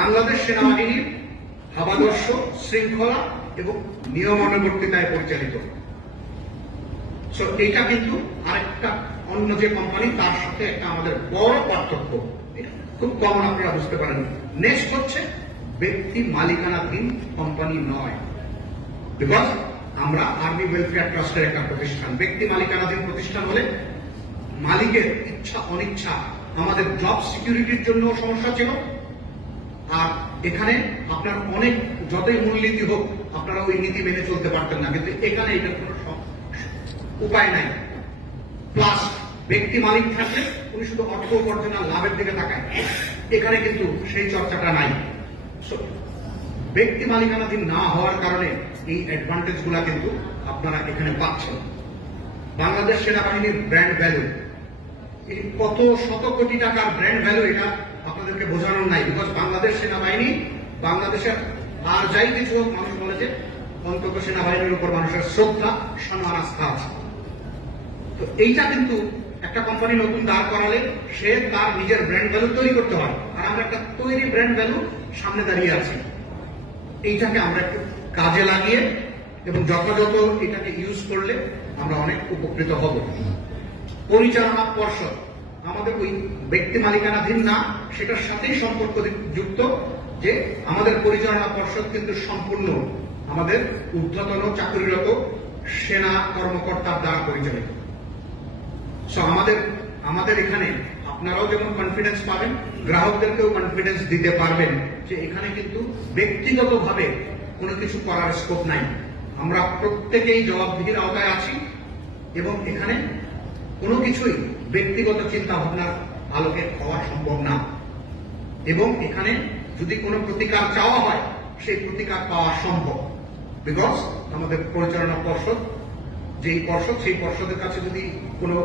বাংলাদেশ সেনাবাহিনীর ভাবাদর্শ, শৃঙ্খলা এবং নিয়মানুবর্তিতায় পরিচালিত। এটা কিন্তু আরেকটা অন্য যে কোম্পানি তার সাথে একটা আমাদের বড় পার্থক্য, খুব কমন আপনারা বুঝতে পারেন। নেক্সট হচ্ছে ব্যক্তি মালিকানাধীন কোম্পানি নয়, বিকজ আমরা আর্মি ওয়েলফেয়ার ট্রাস্টের একটা প্রতিষ্ঠান। ব্যক্তি মালিকানাধীন প্রতিষ্ঠান হলে মালিকের ইচ্ছা অনিচ্ছা আমাদের জব সিকিউরিটির জন্য সমস্যা ছিল। আর এখানে আপনার অনেক যতই মূলনীতি হোক আপনারা ওই নীতি মেনে চলতে পারতেন না, কিন্তু এখানে এটার কোনো উপায় নাই। প্লাস ব্যক্তি মালিক থাকলে উনি শুধু অর্থ উপার্জন আর লাভের দিকে তাকায়, এখানে কিন্তু সেই চর্চাটা নাই। ব্যক্তি মালিকানাধীন না হওয়ার কারণে এই অ্যাডভান্টেজ গুলা কিন্তু আপনারা এখানে পাচ্ছেন। বাংলাদেশ সেনাবাহিনীর ব্র্যান্ড ভ্যালু, এই কত শত কোটি টাকার ব্র্যান্ড ভ্যালু, এটা আপনাদেরকে বোঝানোর নাই। বিকজ বাংলাদেশ সেনাবাহিনী, বাংলাদেশের আর যাই কিছু হোক, মানুষ বলে যে অন্তত সেনাবাহিনীর উপর মানুষের শ্রদ্ধা, সম্মান, আস্থা আছে। তো এইটা কিন্তু একটা কোম্পানি নতুন দাঁড় করালে সে তার নিজের ব্র্যান্ড ভ্যালু তৈরি করতে হয়, আর আমরা একটা তৈরি ব্র্যান্ড ভ্যালু সামনে দাঁড়িয়ে আছি। এইটাকে আমরা একটু কাজে লাগিয়ে এবং যথাযথ এটাকে ইউজ করলে আমরা অনেক উপকৃত হব। পরিচালনা পর্ষদ আমাদের ওই ব্যক্তি মালিকানাধীন না, সেটার সাথেই সম্পর্ক যুক্ত যে আমাদের পরিচালনা পর্ষদ কিন্তু সম্পূর্ণ আমাদের ঊর্ধ্বতন চাকরিরত সেনা কর্মকর্তার দ্বারা পরিচালিত। আমাদের এখানে আপনারাও যেমন কনফিডেন্স পাবেন, গ্রাহকদেরকেও কনফিডেন্স দিতে পারবেন যে এখানে কিন্তু ব্যক্তিগতভাবে কোনো কিছু করার স্কোপ নাই। আমরা প্রত্যেকেই জবাবদিহির আওতায় আছি এবং এখানে কোনো কিছুই ব্যক্তিগত চিন্তা ভাবনার আলোকে হওয়া সম্ভব না। এবং এখানে যদি কোনো প্রতিকার চাওয়া হয় সেই প্রতিকার পাওয়া সম্ভব, বিকজ আমাদের পরিচালনা পর্ষদ যেই পর্ষদ, সেই পর্ষদের কাছে যদি কোনো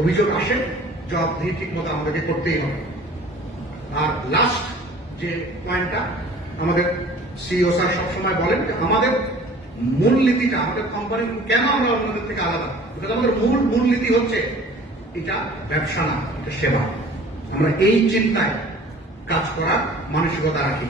অভিযোগ আসে জবাবদিহি ঠিক মতো আমাদেরকে করতেই হবে। আর লাস্ট যে পয়েন্টটা, আমাদের সিইও স্যার সবসময় বলেন যে আমাদের মূলনীতিটা, আমাদের কোম্পানি কেন আমরা অন্যদের থেকে আলাদা, বিকজ আমাদের মূলনীতি হচ্ছে এটা ব্যবসা না, এটা সেবা। আমরা এই চিন্তায় কাজ করার মানসিকতা রাখি।